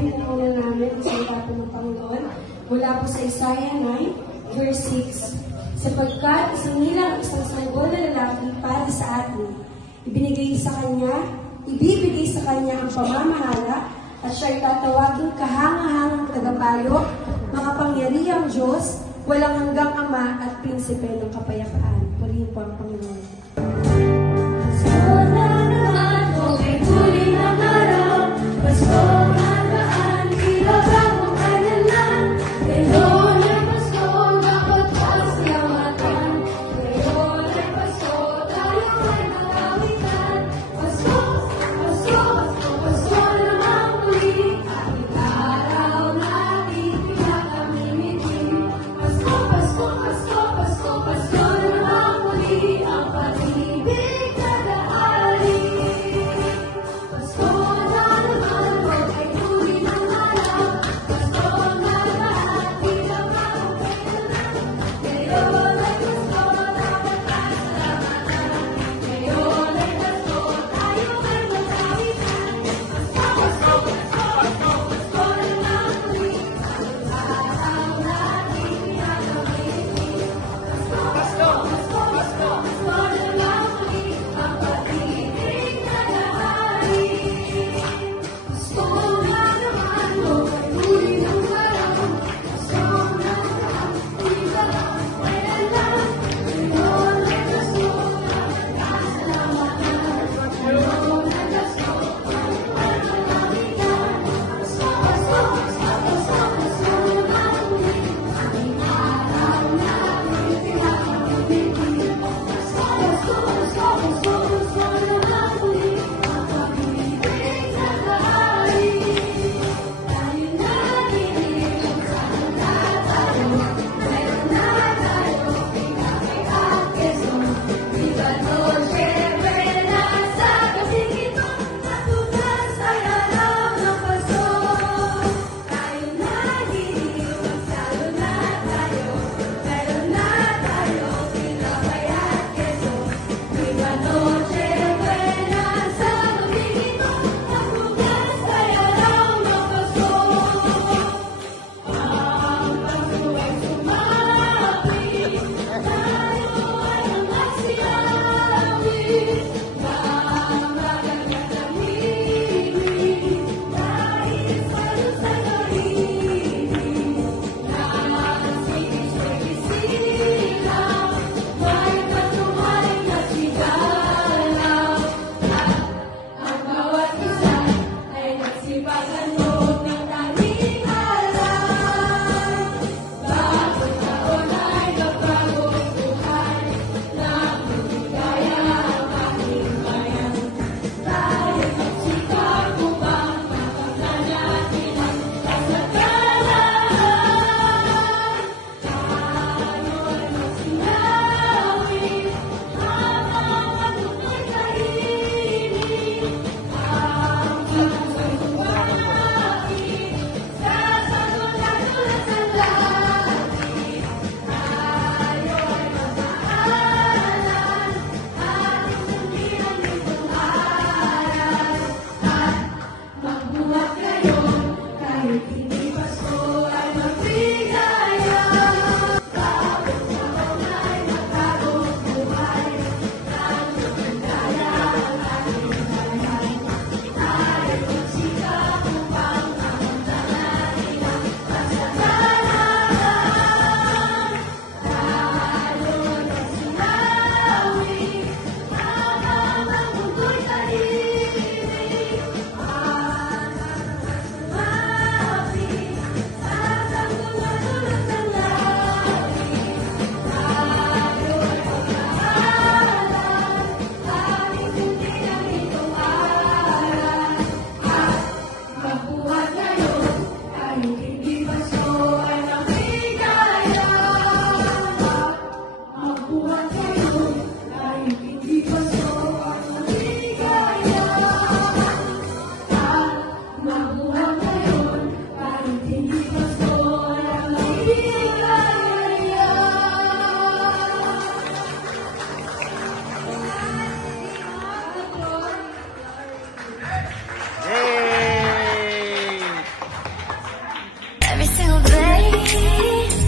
basahin po muna namin ang salita po ng Panginoon mula po sa Isaiah 9, verse 6. Sapagkat isinilang isang sanggol na lalaki para sa atin, ibibigay sa kanya ang pamamahala at siya'y tatawaging kahangahangang tagapayo, makapangyarihang Diyos, walang hanggang Ama at Prinsipe ng kapayapaan. Purihin po ang Panginoon.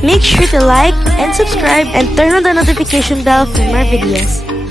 Make sure to like and subscribe and turn on the notification bell for more videos.